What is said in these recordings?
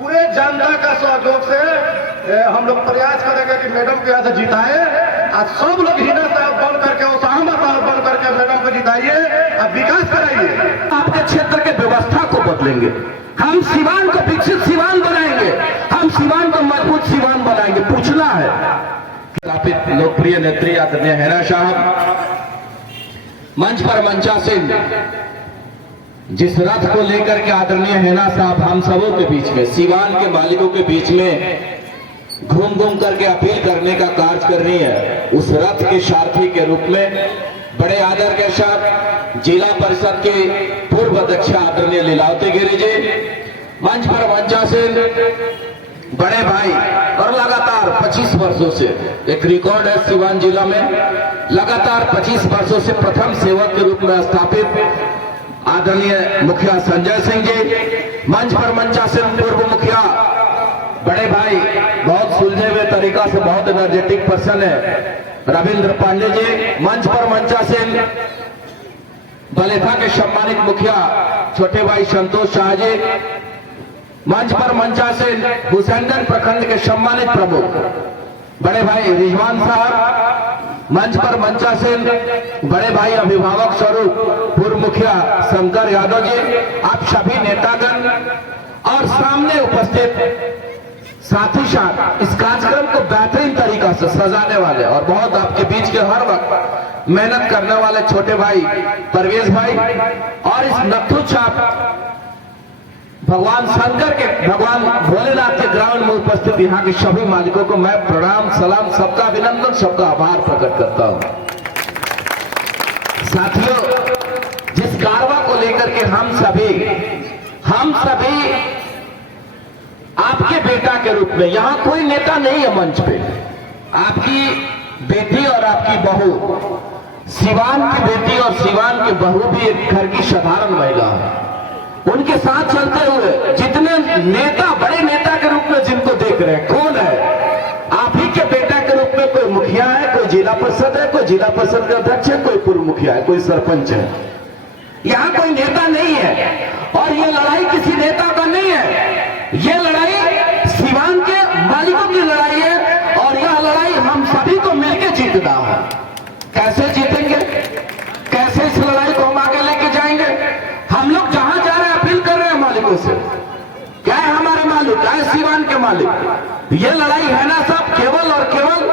पूरे जनता का सहयोग से हम लोग प्रयास करेंगे कि मैडम को यहाँ से जिताए। आज सब लोग हीना साहब बन करके, ओसामा साहब बन करके मैडम को जिताइए और विकास कराइए। आपके क्षेत्र के व्यवस्था को बदलेंगे, हम सीवान को विकसित सीवान बनाएंगे, हम सीवान को मजबूत सीवान बनाएंगे। पूछना है स्थापित लोकप्रिय नेत्री आदरणीय हैना साहब मंच पर मंचासीन, जिस रथ को लेकर के आदरणीय हैना साहब हम सबों के बीच में, सीवान के मालिकों के बीच में घूम घूम करके अपील करने का कार्य कर रही है, उस रथ के सारथी के रूप में बड़े आदर के साथ जिला परिषद के पूर्व अध्यक्ष आदरणीय लीलावती गिरी जी मंच पर मंचासीन बड़े भाई, और लगातार 25 वर्षों से एक रिकॉर्ड है सीवान जिला में, लगातार 25 वर्षों से प्रथम सेवक के रूप में स्थापित आदरणीय मुखिया संजय सिंह जी मंच पर मंचासीन पूर्व मुखिया बड़े भाई, बहुत सुलझे हुए तरीका से बहुत एनर्जेटिक पर्सन है रविंद्र पांडे जी मंच पर मंचासीन बलेथा के सम्मानित मुखिया छोटे भाई संतोष शाह जी मंच पर मंचासीन हुसैनगंज प्रखंड के सम्मानित प्रमुख बड़े भाई रिजवान साहब मंच पर मंचासीन बड़े भाई अभिभावक स्वरूप पूर्व मुखिया शंकर यादव जी, आप सभी नेतागण और सामने उपस्थित साथ ही साथ इस कार्यक्रम को बेहतरीन तरीका से सजाने वाले और बहुत आपके बीच के हर वक्त मेहनत करने वाले छोटे भाई परवेज भाई, और इस नथु छाप भगवान शंकर के, भगवान भोलेनाथ के ग्राउंड में उपस्थित यहाँ के सभी मालिकों को मैं प्रणाम सलाम, सबका अभिनंदन, सबका आभार प्रकट करता हूँ। साथियों, जिस कारवा को लेकर के हम सभी आपके बेटा के रूप में, यहां कोई नेता नहीं है मंच पे, आपकी बेटी और आपकी बहू, सीवान की बेटी और सीवान की बहू भी एक घर की साधारण महिला है, उनके साथ चलते हुए जितने नेता, बड़े नेता के रूप में जिनको देख रहे हैं, कौन है? आप ही के बेटा के रूप में कोई मुखिया है, कोई जिला परिषद है, कोई जिला परिषद का अध्यक्ष है, कोई पूर्व मुखिया है, कोई सरपंच है। यहाँ कोई नेता नहीं है और ये लड़ाई किसी नेता का नहीं है, ये लड़ाई सीवान के मालिकों की लड़ाई है और यह लड़ाई हम सभी को मिलकर जीतना है। कैसे जीतेंगे, कैसे इस लड़ाई को हम आगे लेके जाएंगे? हम लोग जहां जा रहे हैं अपील कर रहे हैं मालिकों से, क्या है हमारे मालिक, क्या है सीवान के मालिक। ये लड़ाई हैना साहब केवल और केवल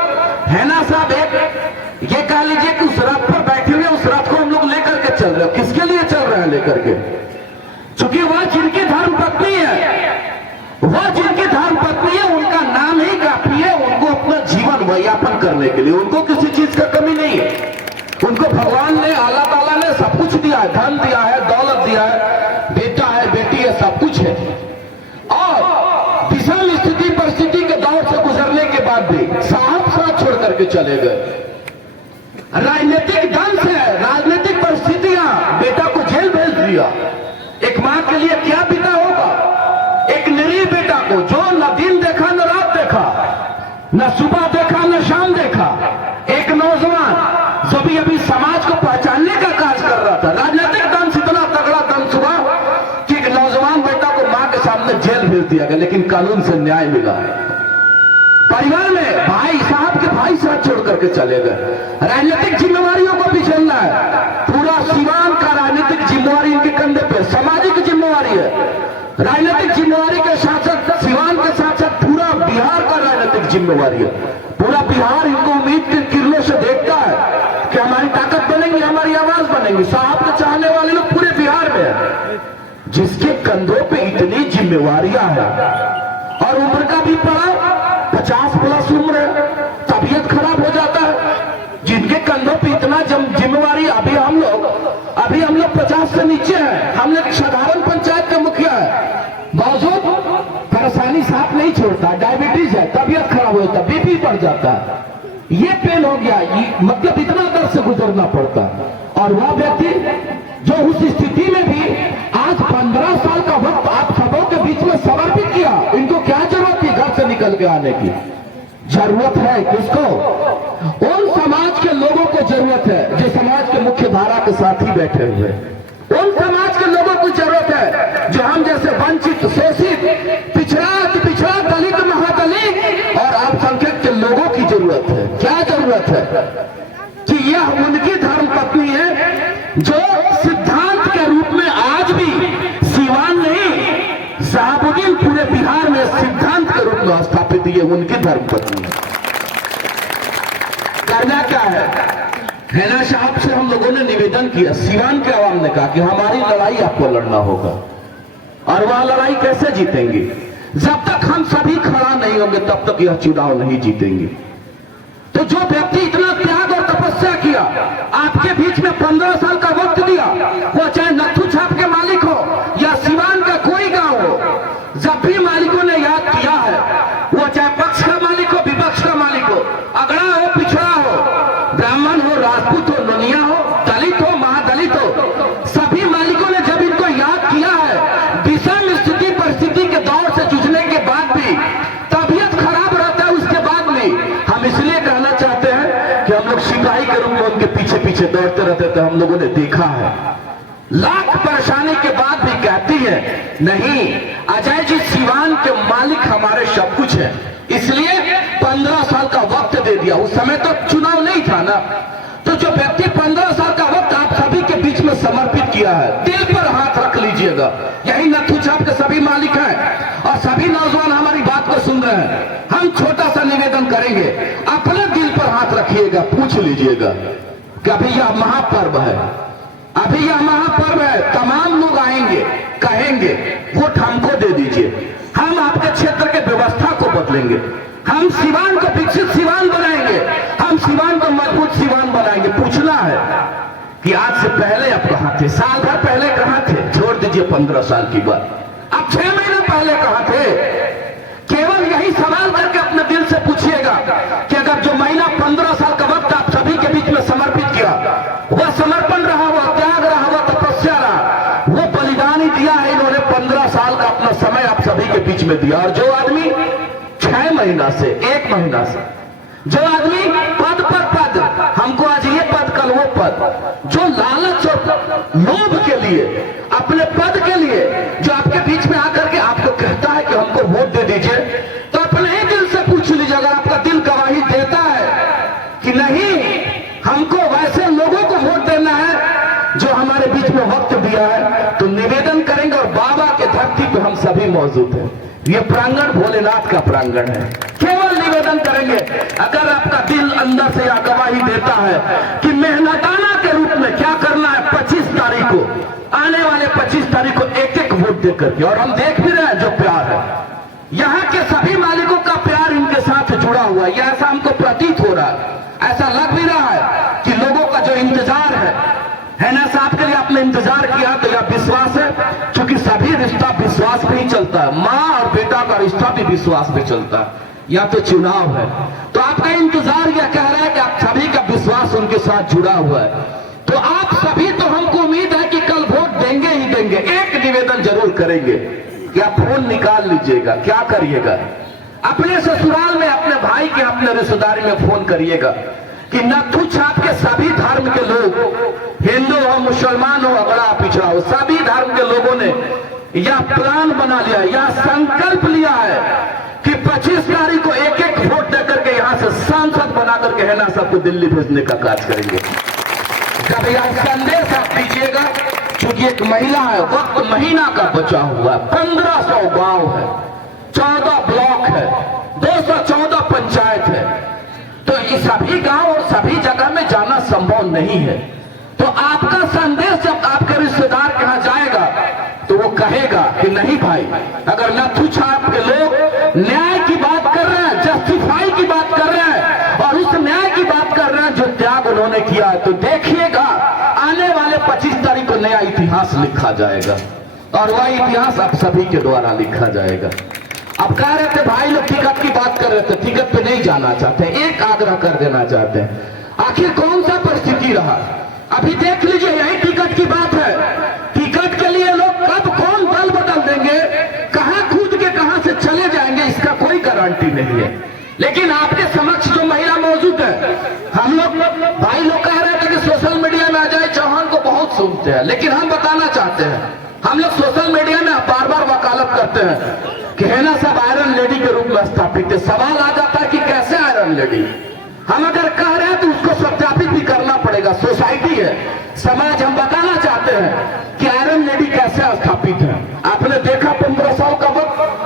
हैना साहब एक, ये कह लीजिए कि उस रथ पर बैठे हुए, उस रथ को हम लोग लेकर के चल रहे हैं। किसके लिए चल रहे हैं लेकर के? चूंकि वह जिनकी धर्म पत्नी है, वह जिनकी धर्म पत्नी है, उनका नाम ही काफी है उनको अपना जीवन व्यापन करने के लिए। उनको किसी चीज का कमी नहीं है, उनको भगवान ने, अल्लाह ताला ने सब कुछ दिया है, धन दिया है, दौलत दिया है, बेटा है, बेटी है, सब कुछ है। और विषम स्थिति परिस्थिति के दौर से गुजरने के बाद भी साहब साथ छोड़ करके चले गए। राजनीतिक दल से, राजनीतिक परिस्थितियां बेटा को जेल भेज दिया। एक मां के लिए क्या बीता होगा? एक निरीह बेटा को जो न दिन देखा न रात देखा, न सुबह देखा न शाम देखा, एक नौजवान जो भी अभी समाज को पहचानने का कार्य कर रहा था, राजनीतिक दंश इतना तगड़ा दंश हुआ कि एक नौजवान बेटा को मां के सामने जेल भेज दिया गया, लेकिन कानून से न्याय मिला। परिवार में भाई साहब के भाई साथ छोड़ करके चले गए। राजनीतिक जिम्मेवारियों को भी झेलना है, पूरा सीवान का राजनीतिक जिम्मेवारी इनके कंधे पे, सामाजिक जिम्मेवारी है। राजनीतिक जिम्मेवारी के साथ साथ सीवान के साथ साथ पूरा बिहार का राजनीतिक जिम्मेवारी है। पूरा बिहार इनको उम्मीद के किरणों से देखता है कि हमारी ताकत बनेंगी, हमारी आवाज बनेंगी। साहब के चाहने वाले लोग पूरे बिहार में है, जिसके कंधों पे इतनी जिम्मेवारियां हैं और उम्र का भी पड़ा 50+ उम्र है, तबीयत खराब हो जाता है, जिनके कंधों पे इतना जिम्मेवारी। अभी हम लोग 50 से नीचे हैं, हम लोग साधारण पंचायत का मुखिया है, बावजूद परेशानी साथ नहीं छोड़ता, डायबिटीज है, तबीयत खराब हो जाता, बीपी बढ़ जाता है, ये पेन हो गया, मतलब इतना दर्द से गुजरना पड़ता है। और वह व्यक्ति जो उस स्थिति में भी आज 15 साल का वक्त आप सबों के बीच में समर्पित किया, इनको क्या जरूरत थी घर से निकल के आने की? जरूरत है किसको? उन समाज के लोगों को जरूरत है जो समाज के मुख्य धारा के साथ ही बैठे हुए, उन समाज के लोगों को जरूरत है जो हम जैसे वंचित, शोषित, पिछड़ा लेकिन पूरे बिहार में सिद्धांत के रूप में स्थापित ये उनकी धर्मपत्नी है। करना क्या है ना साहब से हम लोगों ने निवेदन किया, सिवान के आवाम ने कहा कि हमारी लड़ाई आपको लड़ना होगा, और वह लड़ाई कैसे जीतेंगे? जब तक हम सभी खड़ा नहीं होंगे तब तक यह चुनाव नहीं जीतेंगे। तो जो व्यक्ति इतना त्याग और तपस्या किया, आपके बीच में 15 साल का वक्त दिया, वो चाहे नथु छाप के मालिक हो या सिवान का कोई गांव हो, जब भी मालिकों ने याद किया है, वो चाहे पक्ष का मालिक हो विपक्ष का मालिक हो, अगड़ा हो पिछड़ा हो, ब्राह्मण हो राजपूत हो नोनिया हो दलित हो महादलित हो, सभी मालिकों ने जब इनको याद किया है, विषम स्थिति परिस्थिति के दौर से जूझने के बाद भी तबीयत खराब रहता है, उसके बाद में हम इसलिए कहना चाहते हैं कि हम लोग सिपाही के रूप में उनके पीछे पीछे दौड़ते रहते थे। हम लोगों ने देखा है, लाख परेशानी के बाद भी कहती है नहीं, अजय जी सिवान के मालिक हमारे सब कुछ है, इसलिए 15 साल का वक्त दे दिया। उस समय तो चुनाव नहीं था ना, तो जो व्यक्ति 15 साल का वक्त आप सभी के बीच में समर्पित किया है, दिल पर हाथ रख लीजिएगा। यही नथु छाप के सभी मालिक हैं और सभी नौजवान हमारी बात को सुन रहे हैं। हम छोटा सा निवेदन करेंगे, अपने दिल पर हाथ रखिएगा, पूछ लीजिएगा कि अभी यह महापर्व है, अभी यह महापर्व है, तमाम लोग आएंगे कहेंगे वोट हमको दे दीजिए, हम आपके क्षेत्र के व्यवस्था को बदलेंगे, हम सिवान को विकसित सिवान बनाएंगे, हम सिवान को मजबूत सिवान बनाएंगे। पूछना है कि आज से पहले आप कहां थे, साल भर पहले कहां थे, छोड़ दीजिए 15 साल की बात, अब 6 महीने पहले कहां थे? केवल यही सवाल करके अपने दिल से पूछिएगा कि अगर जो महीना 15 साल का वक्त आप सभी के बीच में समर्पित किया, वह समर्पण रहा, वह त्याग रहा, वह तपस्या रहा, वो बलिदान ही दिया है इन्होंने। 15 साल का अपना समय आप सभी के बीच में दिया। और जो आदमी 6 महीना से 1 महीना से, जो आदमी पद पर पद, हमको आज ये पद कल वो पद, जो लालच और लोभ के लिए, अपने पद के लिए जो आपके बीच में आकर के आपको कहता है कि हमको वोट दे दीजिए, तो अपने ही दिल से पूछ लीजिए, अगर आपका दिल गवाही देता है कि नहीं हमको वैसे लोगों को वोट देना है जो हमारे बीच में वक्त दिया है, तो निवेदन करेंगे। और बाबा के धरती पे हम सभी मौजूद हैं, ये प्रांगण भोलेनाथ का प्रांगण है, केवल निवेदन करेंगे। अगर आपका दिल अंदर से यह गवाही देता है कि मेहनताना के रूप में क्या करना है, 25 तारीख को, आने वाले 25 तारीख को एक एक वोट दे करके, और हम देख भी रहे हैं जो प्यार है, यहाँ के सभी मालिकों का प्यार इनके साथ जुड़ा हुआ है, यह ऐसा हमको प्रतीत हो रहा है, ऐसा लग भी रहा है कि लोगों का जो इंतजार है ना साहब के लिए आपने इंतजार किया, तो यह विश्वास है, क्योंकि सभी रिश्ता विश्वास पे ही चलता है, माँ और बेटा का रिश्ता भी विश्वास पे चलता है, या तो चुनाव है। तो आपका इंतजार यह कह रहा है कि आप सभी का विश्वास उनके साथ जुड़ा हुआ है, तो आप सभी, तो हमको उम्मीद है कि कल वोट देंगे ही देंगे। एक निवेदन जरूर करेंगे कि आप फोन निकाल लीजिएगा, क्या करिएगा, अपने ससुराल में अपने भाई के अपने रिश्तेदारी में फोन करिएगा कि नथु छाप के सभी धर्म के लोग, हिंदू हो मुसलमान हो अगड़ा पिछड़ा हो, सभी धर्म के लोगों ने यह प्लान बना लिया, यह संकल्प लिया है कि 25 तारीख को एक एक वोट देकर के यहां से सांसद बना करके है ना सबको दिल्ली भेजने का कार्य करेंगे। जब यह संदेश आप दीजिएगा, क्योंकि एक महिला है, वक्त महीना का बचा हुआ है, 1500 गांव है, 14 ब्लॉक है, 214 पंचायत है, तो ये सभी गांव और सभी जगह में जाना संभव नहीं है। तो आपका संदेश जब आपके रिश्तेदार के यहाँ जाएगा, तो वो कहेगा कि नहीं भाई, अगर नथु छाप के लोग न्याय की बात कर रहे हैं, जस्टिफाई की बात कर रहे हैं, और उस न्याय की बात कर रहे हैं जो त्याग उन्होंने किया है, तो देखिएगा आने वाले 25 तारीख को नया इतिहास लिखा जाएगा, और वह इतिहास आप सभी के द्वारा लिखा जाएगा। अब कह रहे थे भाई लोग टिकट की बात कर रहे थे, टिकट पे नहीं जाना चाहते, एक आग्रह कर देना चाहते हैं, आखिर कौन सा परिस्थिति रहा, अभी देख लीजिए, यही टिकट की बात है, टिकट के लिए लोग कब कौन दल बदल देंगे, कहां कूद के कहां से चले जाएंगे, इसका कोई गारंटी नहीं है। लेकिन आपके समक्ष जो महिला मौजूद है, हम लोग भाई लोग कह रहे थे कि सोशल मीडिया में अजय चौहान को बहुत सुनते हैं, लेकिन हम बताना चाहते हैं, हम लोग सोशल मीडिया में बार बार वकालत करते हैं कि है ना सब आयरन लेडी के रूप में स्थापित है। सवाल आ जाता है कि कैसे आयरन लेडी, हम अगर कह रहे हैं तो उसको सत्यापित भी करना पड़ेगा, सोसाइटी है, समाज, हम बताना चाहते हैं कि आयरन लेडी कैसे स्थापित है। आपने देखा 15 साल का वक्त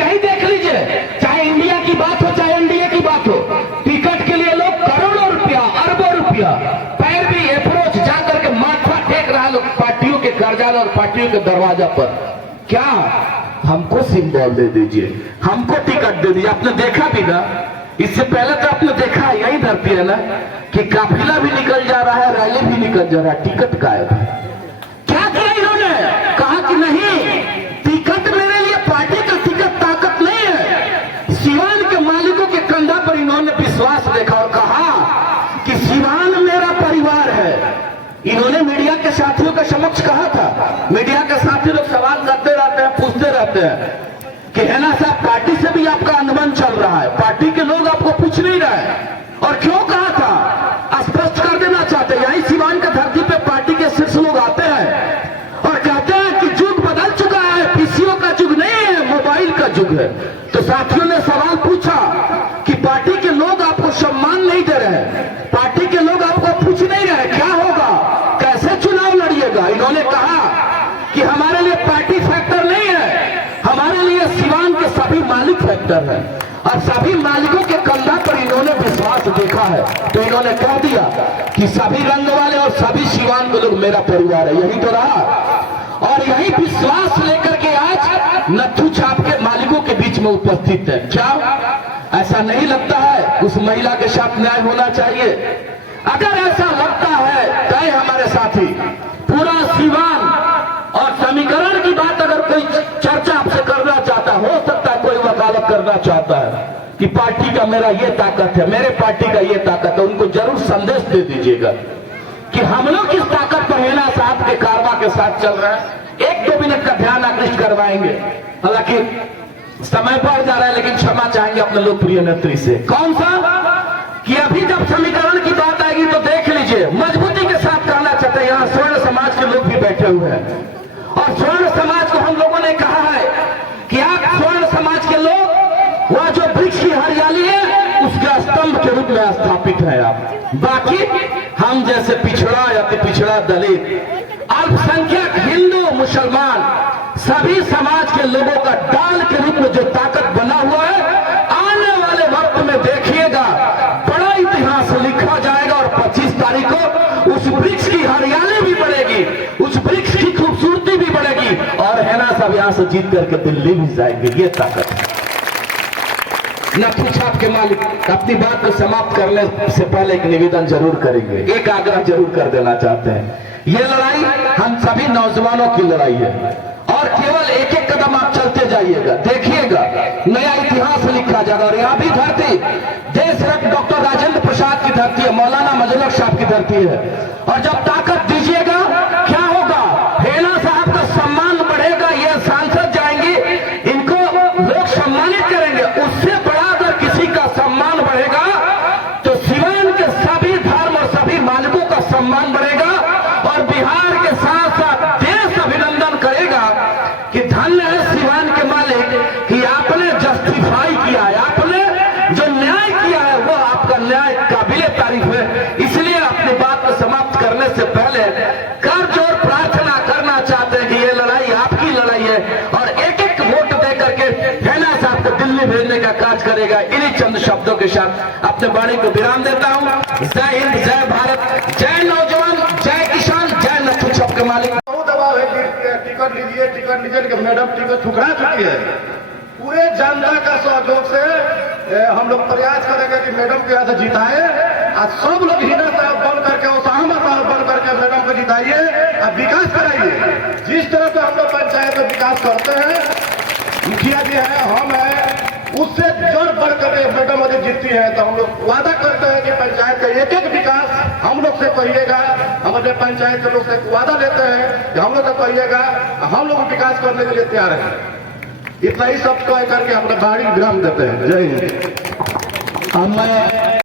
यही देख लीजिए, चाहे इंडिया की बात हो चाहे एनडीए की बात हो, टिकट के लिए लोग करोड़ों रुपया अरबों रुपया पैर भी अप्रोच जाकर के माथा टेक रहा लोग पार्टियों के कार्यालय और पार्टियों के दरवाजा पर। क्या हमको सिंबल दे दीजिए, हमको टिकट दे दीजिए। आपने देखा भी ना, इससे पहले तो आपने देखा यही धरती है ना कि काफिला भी निकल जा रहा है, रैली भी निकल जा रहा है, टिकट गायब है। क्या किया इन्होंने? कहा कि नहीं, टिकट मेरे लिए पार्टी का टिकट ताकत नहीं है। सिवान के मालिकों के कंधा पर इन्होंने विश्वास देखा और कहा कि सिवान मेरा परिवार है। इन्होंने मीडिया के साथियों के समक्ष कहा था, मीडिया के साथी लोग सवाल करते रहते हैं, पूछते रहते हैं कि है ना साहब, पार्टी से भी आपका अनबन चल रहा है, पार्टी के लोग आपको पूछ नहीं रहे। और क्यों कहा था? स्पष्ट कर देना चाहते हैं। यही सिवान की धरती पे पार्टी के शीर्ष लोग आते हैं और कहते हैं कि युग बदल चुका है, पीसीओ का युग नहीं है, मोबाइल का युग है। तो साथियों ने सवाल पूछा कि पार्टी के लोग आपको सम्मान नहीं दे रहे, पार्टी के लोग आपको पूछ नहीं रहे, क्या होगा, कैसे चुनाव लड़िएगा? इन्होंने कहा कि हमारे लिए पार्टी फैक्टर नहीं है, हमारे लिए सिवान के सभी मालिक फैक्टर है। और सभी मालिकों के कंधा पर इन्होंने विश्वास देखा है, तो इन्होंने कह दिया कि सभी रंग वाले और सभी सिवान के लोग मेरा परिवार है। यही तो रहा, और यही विश्वास लेकर के आज नत्थू छाप के मालिकों के बीच में उपस्थित है। क्या ऐसा नहीं लगता है उस महिला के साथ न्याय होना चाहिए? अगर ऐसा लगता है तो हमारे साथी पूरा सिवान और समीकरण की बात अगर कोई चर्चा आपसे करना चाहता, हो सकता है कोई वकालत करना चाहता है कि पार्टी का मेरा ये ताकत है, मेरे पार्टी का ये ताकत है, उनको जरूर संदेश दे दीजिएगा कि हम लोग किस ताकत पर हेना साहब के कारवा के साथ चल रहे हैं। 1-2 मिनट का ध्यान आकृष्ट करवाएंगे, हालांकि समय बढ़ जा रहा है, लेकिन क्षमा चाहेंगे अपने लोकप्रिय नेत्री से। कौन सा? कि अभी जब समीकरण की बात आएगी तो देख लीजिए, मजबूती के साथ कहना चाहते हैं, यहाँ स्वर्ण समाज के लोग भी बैठे हुए हैं और स्वर्ण समाज को हम लोगों ने कहा है कि आप स्वर्ण समाज के लोग वह जो वृक्ष की हरियाली है उसके स्तंभ के रूप में स्थापित है आप। बाकी हम जैसे पिछड़ा या पिछड़ा दलित अल्पसंख्यक हिंदू मुसलमान सभी समाज के लोगों का डाल के रूप में जो ताकत बना हुआ है, आने वाले वक्त में देखिएगा बड़ा इतिहास लिखा जाएगा और 25 तारीख को उस वृक्ष की हरियाली भी बढ़ेगी, उस वृक्ष की खूबसूरती भी बढ़ेगी और है ना सब यहां से जीत करके दिल्ली भी जाएंगे। ये ताकत है। नत्थू छाप के मालिक अपनी बात को समाप्त करने से पहले एक निवेदन जरूर करेंगे, एक आग्रह जरूर कर देना चाहते हैं। ये लड़ाई हम सभी नौजवानों की लड़ाई है और केवल एक एक कदम आप चलते जाइएगा, देखिएगा नया इतिहास लिखा जाएगा। और यहाँ भी धरती देश रत्न डॉक्टर राजेंद्र प्रसाद की धरती है, मौलाना मजलक साहब की धरती है। और जब ताकत दीजिएगा क्या होगा? हेना साहब का सम्मान बढ़ेगा, ये सांसद जाएंगे, इनको लोग सम्मानित करेंगे। उससे बड़ा अगर किसी का सम्मान बढ़ेगा तो सिवान के सभी धर्म और सभी मालिकों का सम्मान बढ़ेगा और बिहार के साथ साथ देश अभिनंदन करेगा कि धन्य है सिवान के मालिक कि आपने जस्टिफाई किया है, आपने जो न्याय किया है वो आपका न्याय काबिले तारीफ है। इसलिए अपनी बात को समाप्त करने से पहले कर जोर प्रार्थना करना चाहते हैं कि ये लड़ाई आपकी लड़ाई है और एक एक वोट दे करके हेना साहब को दिल्ली भेजने का कार्य करेगा। इन्हीं चंद शब्दों के साथ अपने वाणी को विराम देता हूँ। जय हिंद, जय भारत, जय नौजवान, जय किसान, जय नत्थू छाप के मालिक। बहुत दबाव है कि टिकट लीजिए कि मैडम टिकट ठुकरा चुकी है। पूरे जनता का सहयोग से हम लोग प्रयास करेंगे कि मैडम को यहाँ से जिताए और सब लोग हिना साहब बन करके उसामा साहब बन करके मैडम को जिताइए और विकास कराइए। जिस तरह से हम लोग पंचायत में विकास करते हैं, मुखिया जी है, हम है, उससे जोर बढ़ करके मैडम यदि जीतती है तो हम लोग वादा करते हैं कि पंचायत का एक एक विकास हम लोग से कहिएगा। हम अपने पंचायत के लोग से वादा लेते हैं कि हम लोग से कहिएगा, हम लोग विकास करने के लिए तैयार हैं। इतना ही सब कह करके अपना भारी विराम देते हैं। जय हिंद। मैं